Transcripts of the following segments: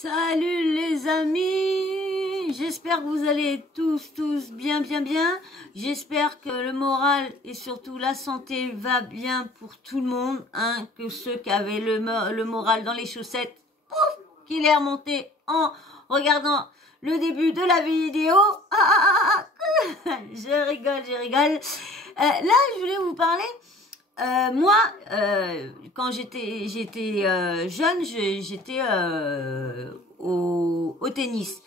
Salut les amis, j'espère que vous allez tous bien. J'espère que le moral et surtout la santé va bien pour tout le monde, hein, que ceux qui avaient le moral dans les chaussettes, pouf, qu'il est remonté en regardant le début de la vidéo. Je rigole. Là, je voulais vous parler. Moi, quand j'étais jeune, j'étais au tennis.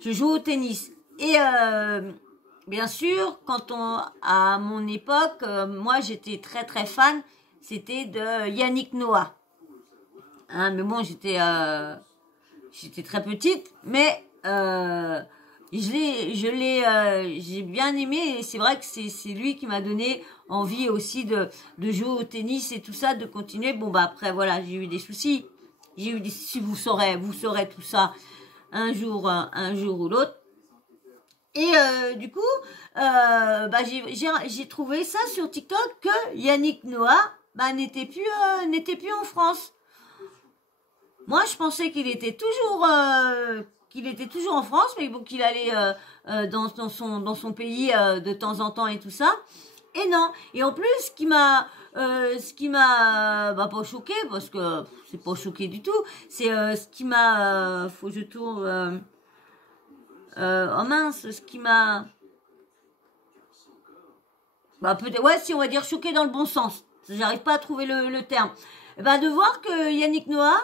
Je joue au tennis. Et bien sûr, à mon époque, moi j'étais très fan. C'était de Yannick Noah. Hein, mais bon, j'étais très petite, mais j'ai bien aimé, et c'est vrai que c'est lui qui m'a donné envie aussi de jouer au tennis et tout ça, de continuer. Bon bah après voilà, j'ai eu des soucis, vous saurez tout ça un jour ou l'autre. Et du coup, bah j'ai trouvé ça sur TikTok que Yannick Noah n'était plus en France. Moi, je pensais qu'il était toujours en France, mais bon, qu'il allait dans son pays de temps en temps et tout ça. Et non. Et en plus, ce qui m'a pas choqué, parce que c'est pas choqué du tout, c'est ce qui m'a faut que je tourne oh mince, ce qui m'a peut-être, ouais, si on va dire choqué dans le bon sens. J'arrive pas à trouver le terme. De voir que Yannick Noah,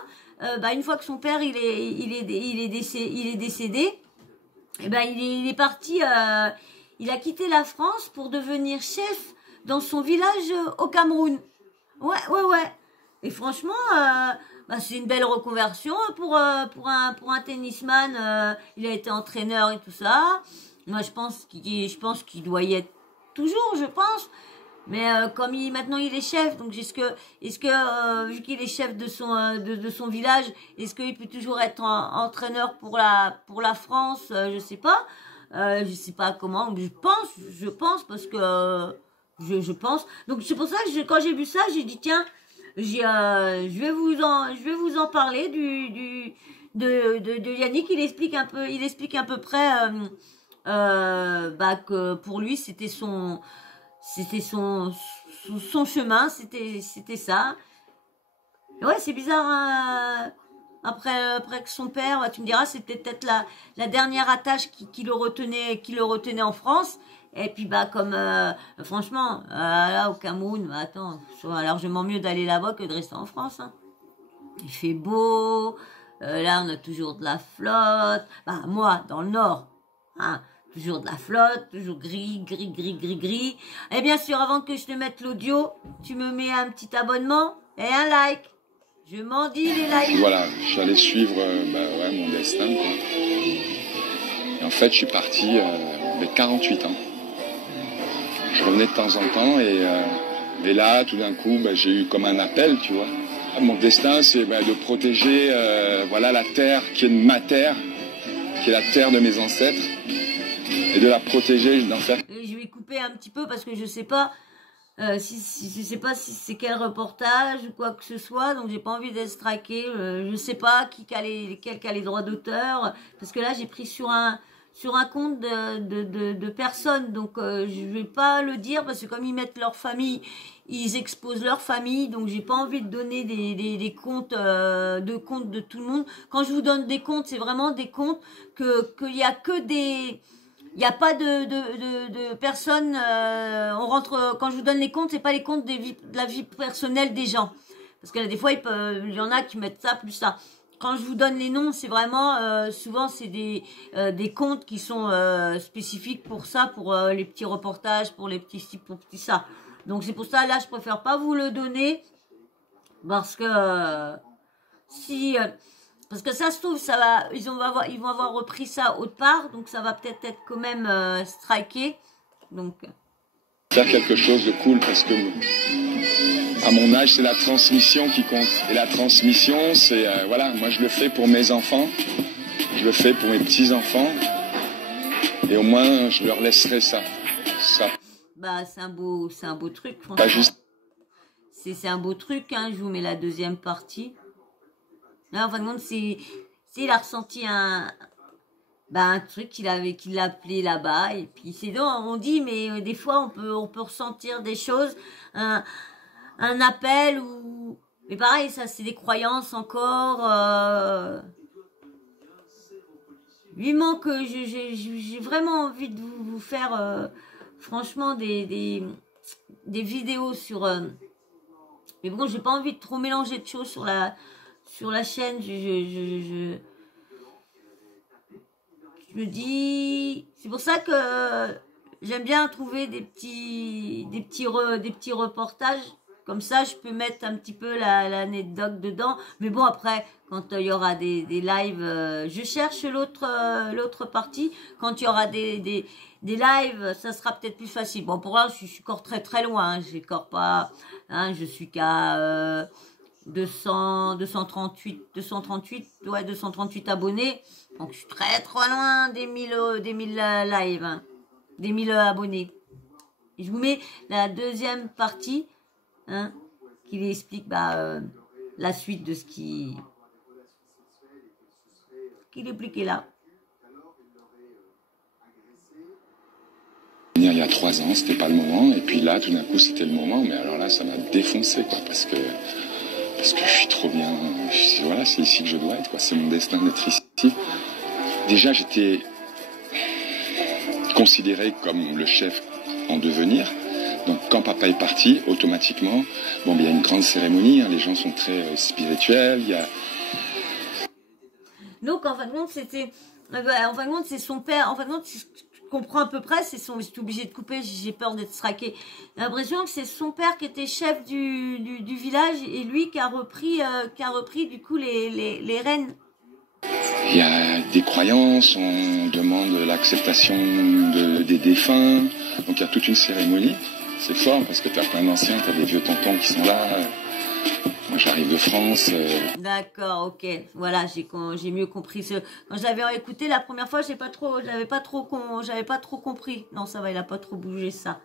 une fois que son père il est décédé, il est parti, il a quitté la France pour devenir chef dans son village au Cameroun. Ouais. Et franchement, c'est une belle reconversion pour un tennisman. Il a été entraîneur et tout ça. Moi, je pense qu'il doit y être toujours, je pense. Mais comme maintenant il est chef, donc est-ce que vu qu'il est chef de son village, est-ce qu'il peut toujours être entraîneur pour la France? Je sais pas. Je sais pas comment. Je pense parce que je pense. Donc c'est pour ça que quand j'ai vu ça, j'ai dit tiens, je vais vous en parler de Yannick. Il explique à peu près que pour lui c'était son chemin, c'était ça. Et ouais, c'est bizarre, hein. Après que son père, tu me diras, c'était peut-être la dernière attache qui le retenait en France. Et puis comme franchement, là au Cameroun, attends, c'est largement mieux d'aller là-bas que de rester en France, hein. Il fait beau, là on a toujours de la flotte. Moi dans le nord, hein. Toujours de la flotte, toujours gris. Et bien sûr, avant que je te mette l'audio, tu me mets un petit abonnement et un like. Je m'en dis les likes. Voilà, j'allais suivre mon destin, quoi. Et en fait, je suis parti avec 48 ans. Je revenais de temps en temps et là, tout d'un coup, j'ai eu comme un appel, tu vois. Mon destin, c'est de protéger la terre qui est ma terre, qui est la terre de mes ancêtres. Et de la protéger, d'en faire. Je vais couper un petit peu parce que je sais pas si c'est quel reportage ou quoi que ce soit, donc j'ai pas envie d'être striké. Je sais pas quel a les droits d'auteur, parce que là j'ai pris sur un compte de personnes, donc je vais pas le dire parce que comme ils mettent leur famille, ils exposent leur famille, donc j'ai pas envie de donner des comptes de tout le monde. Quand je vous donne des comptes, c'est vraiment des comptes qu'il y a que des. Il n'y a pas de personnes, on rentre, quand je vous donne les comptes, c'est pas les comptes de la vie personnelle des gens. Parce que là, des fois, il y en a qui mettent ça, plus ça. Quand je vous donne les noms, c'est vraiment, souvent, c'est des comptes qui sont spécifiques pour ça, pour les petits reportages, pour les petits ci, pour petits ça. Donc c'est pour ça, là, je préfère pas vous le donner, parce que parce que ça se trouve, ils vont avoir repris ça autre part, donc ça va peut-être être quand même striké. Donc faire quelque chose de cool, parce que à mon âge, c'est la transmission qui compte. Et la transmission, c'est moi je le fais pour mes enfants, je le fais pour mes petits-enfants, et au moins je leur laisserai ça. C'est un beau truc, franchement. Pas juste. C'est un beau truc, hein. Je vous mets la deuxième partie. Là, en fin de compte, il a ressenti un truc qu'il appelait là-bas. Et puis c'est donc, on dit, mais des fois on peut ressentir des choses, un appel ou, mais pareil, ça c'est des croyances encore. Vivement que j'ai vraiment envie de vous faire franchement des vidéos sur. Mais bon, j'ai pas envie de trop mélanger de choses sur la chaîne. Je me dis, c'est pour ça que j'aime bien trouver des petits reportages. Comme ça, je peux mettre un petit peu l'anecdote dedans. Mais bon, après, quand il y aura des lives, je cherche l'autre partie. Quand il y aura des lives, ça sera peut-être plus facile. Bon, pour l'instant, je suis encore très très loin. J'ai encore pas, je suis qu'à 238 abonnés. Donc, je suis très très loin des 1000 lives, des 1000 abonnés. Et je vous mets la deuxième partie. Qui lui explique la suite de ce qu'il expliquait là. Il y a 3 ans, c'était pas le moment, et puis là, tout d'un coup, c'était le moment. Mais alors là, ça m'a défoncé, quoi, parce que je suis trop bien. Voilà, c'est ici que je dois être, quoi. C'est mon destin d'être ici. Déjà, j'étais considéré comme le chef en devenir. Donc quand papa est parti, automatiquement, bon, il y a une grande cérémonie, les gens sont très spirituels, il y a... Donc en fin de compte, c'est son père, en fin de compte, je comprends à peu près, je suis obligée de couper, j'ai peur d'être straquée. J'ai l'impression que c'est son père qui était chef du village et lui qui a repris du coup les rênes. Il y a des croyances, on demande l'acceptation des défunts, donc il y a toute une cérémonie. C'est fort parce que tu as plein d'anciens, tu as des vieux tontons qui sont là. Moi, j'arrive de France. D'accord, ok. Voilà, j'ai mieux compris. Quand je l'avais écouté la première fois, j'avais pas trop compris. Non, ça va, il a pas trop bougé ça.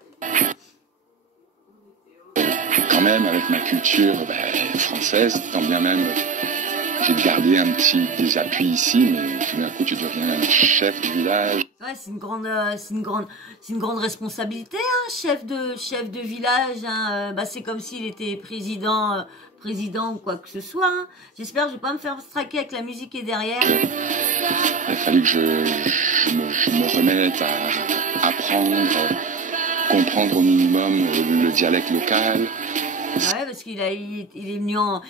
Quand même, avec ma culture française, tant bien même, j'ai gardé des appuis ici, mais tout d'un coup, tu deviens chef du village. Ouais, c'est une grande responsabilité, chef de village. C'est comme s'il était président ou quoi que ce soit. J'espère que je vais pas me faire straquer avec la musique qui est derrière. Il a fallu que je me remette à apprendre, comprendre au minimum le dialecte local. Ouais, parce qu'il était venu en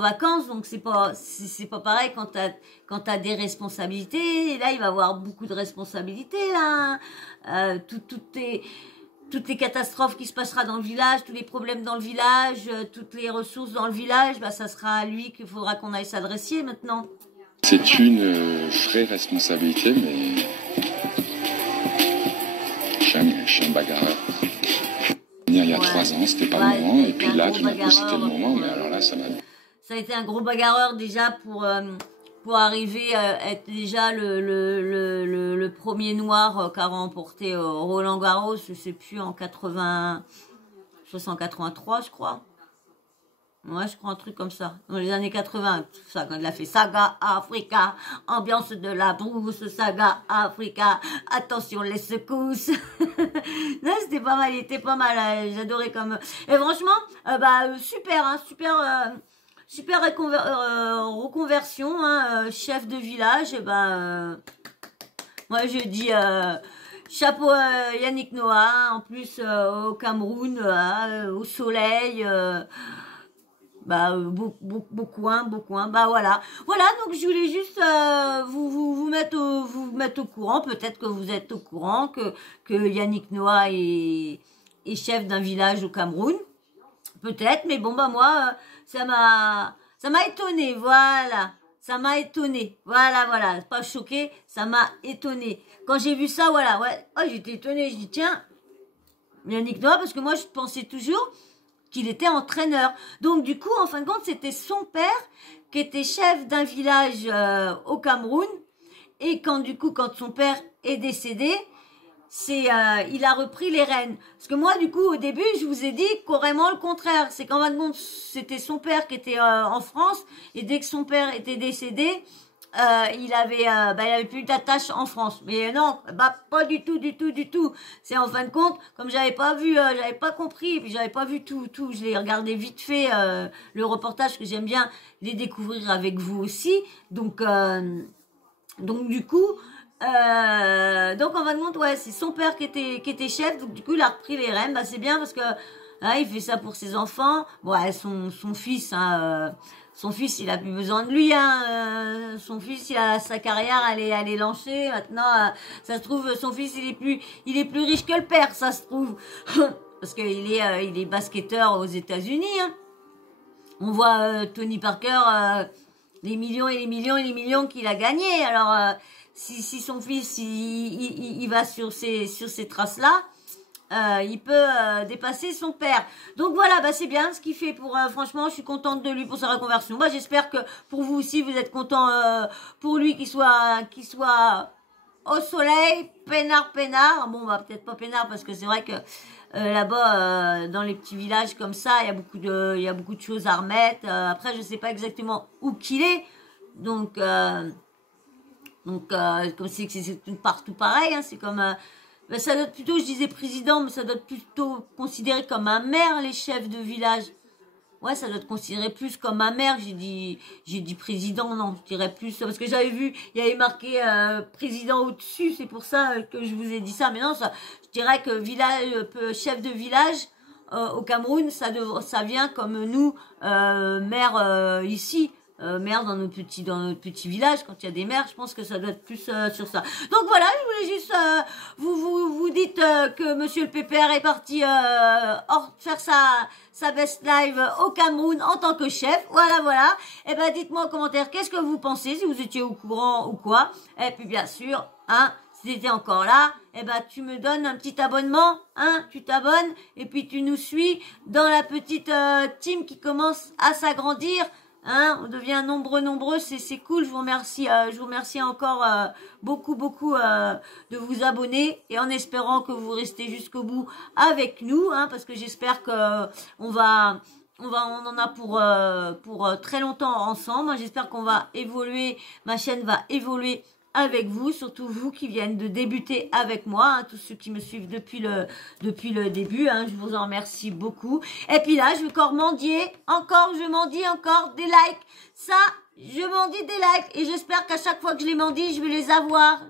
vacances, donc c'est pas pareil quand t'as des responsabilités. Et là, il va avoir beaucoup de responsabilités là. Toutes les catastrophes qui se passera dans le village, tous les problèmes dans le village, toutes les ressources dans le village, ça sera à lui qu'il faudra qu'on aille s'adresser maintenant. C'est une vraie responsabilité, mais je suis un bagarreur. Il y a 3 ans, c'était pas le moment, et puis là, tout d'un coup, c'était le moment, mais alors là, ça a été un gros bagarreur déjà pour arriver à être déjà le premier noir qui a remporté Roland Garros, je sais plus, en 1983, je crois. Ouais, je crois un truc comme ça. Dans les années 80, tout ça, quand il a fait Saga Africa, ambiance de la brousse, Saga Africa, attention les secousses. Là, c'était pas mal, il était pas mal, j'adorais comme... Et franchement, super reconversion, chef de village, moi je dis... chapeau Yannick Noah, en plus au Cameroun, au soleil... beaucoup, voilà, donc je voulais juste vous mettre au courant. Peut-être que vous êtes au courant que Yannick Noah est chef d'un village au Cameroun, peut-être, mais bon, moi ça m'a étonné, voilà, ça m'a étonné, voilà, pas choqué, ça m'a étonné quand j'ai vu ça, voilà, ouais, j'étais étonnée, je dis tiens, Yannick Noah, parce que moi je pensais toujours qu'il était entraîneur. Donc du coup, en fin de compte, c'était son père qui était chef d'un village au Cameroun. Et quand son père est décédé, il a repris les rênes. Parce que moi, du coup, au début, je vous ai dit carrément le contraire. C'est qu'en fin de compte, c'était son père qui était en France. Et dès que son père était décédé, il avait plus d'attache en France. Mais non, bah pas du tout, du tout, du tout. C'est en fin de compte, comme j'avais pas compris, puis j'avais pas vu tout. Je l'ai regardé vite fait le reportage que j'aime bien les découvrir avec vous aussi. Donc du coup. Donc en fin de compte, ouais, c'est son père qui était chef, donc du coup il a repris les rênes. Bah c'est bien parce que il fait ça pour ses enfants. Bon, ouais, son fils, son fils, il a plus besoin de lui. Son fils, il a sa carrière, elle est lancée. Maintenant, ça se trouve, son fils, il est plus riche que le père, ça se trouve, parce qu'il il est basketteur aux États-Unis. Hein. On voit Tony Parker, les millions et les millions et les millions qu'il a gagnés. Alors si son fils il va sur ces traces-là, il peut dépasser son père. Donc voilà, bah c'est bien ce qu'il fait pour. Franchement, je suis contente de lui pour sa reconversion. Bah j'espère que pour vous aussi vous êtes content pour lui qu'il soit au soleil, peinard. Bon bah peut-être pas peinard parce que c'est vrai que là-bas dans les petits villages comme ça, il y a beaucoup de choses à remettre. Après je sais pas exactement où qu'il est, donc comme c'est tout partout pareil, hein, c'est comme ben, ça doit être plutôt, je disais président, mais ça doit être plutôt considéré comme un maire, les chefs de village. Ouais, ça doit être considéré plus comme un maire. J'ai dit président, non, je dirais plus, parce que j'avais vu, il y avait marqué président au-dessus, c'est pour ça que je vous ai dit ça. Mais non, ça, je dirais que chef de village au Cameroun, ça vient comme nous, maire ici. Maire dans notre petit village, quand il y a des maires, je pense que ça doit être plus sur ça. Donc voilà, je voulais juste vous dites que Monsieur le Pépère est parti faire sa best live au Cameroun en tant que chef. Voilà. Et ben dites-moi en commentaire qu'est-ce que vous pensez, si vous étiez au courant ou quoi. Et puis bien sûr, si tu étais encore là, eh ben tu me donnes un petit abonnement, tu t'abonnes et puis tu nous suis dans la petite team qui commence à s'agrandir. On devient nombreux, c'est cool. Je vous remercie encore beaucoup de vous abonner et en espérant que vous restez jusqu'au bout avec nous, parce que j'espère que on en a pour très longtemps ensemble. J'espère qu'on va évoluer, ma chaîne va évoluer avec vous, surtout vous qui viennent de débuter avec moi, tous ceux qui me suivent depuis le début, je vous en remercie beaucoup. Et puis là, je vais encore je mendie encore des likes. Ça, je mendie des likes et j'espère qu'à chaque fois que je les mendie, je vais les avoir.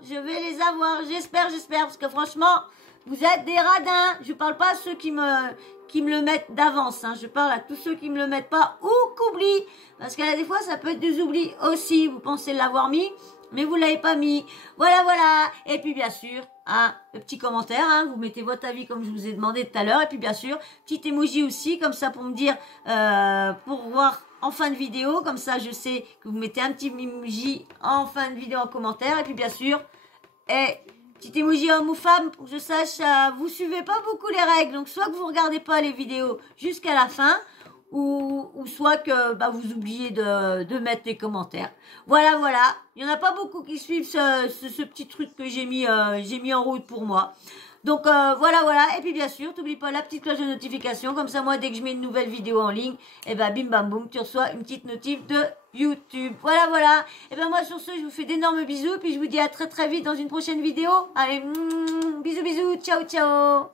J'espère, parce que franchement, vous êtes des radins. Je parle pas à ceux qui me le mettent d'avance, je parle à tous ceux qui me le mettent pas ou qu'oublient, parce qu'à des fois, ça peut être des oublis aussi. Vous pensez l'avoir mis, mais vous l'avez pas mis. Voilà. Et puis bien sûr, le petit commentaire, vous mettez votre avis comme je vous ai demandé tout à l'heure. Et puis bien sûr, petit emoji aussi, comme ça pour me dire, pour voir en fin de vidéo. Comme ça, je sais que vous mettez un petit emoji en fin de vidéo en commentaire. Et puis bien sûr, petit emoji homme ou femme, pour que je sache, vous suivez pas beaucoup les règles. Donc soit que vous regardez pas les vidéos jusqu'à la fin, ou soit que vous oubliez de mettre les commentaires. Voilà. Il y en a pas beaucoup qui suivent ce petit truc que j'ai mis en route pour moi. Donc voilà. Et puis bien sûr, t'oublies pas la petite cloche de notification. Comme ça, moi, dès que je mets une nouvelle vidéo en ligne, bim bam boum, tu reçois une petite notif de YouTube. Voilà. Et moi sur ce, je vous fais d'énormes bisous. Puis je vous dis à très vite dans une prochaine vidéo. Allez, bisous, ciao.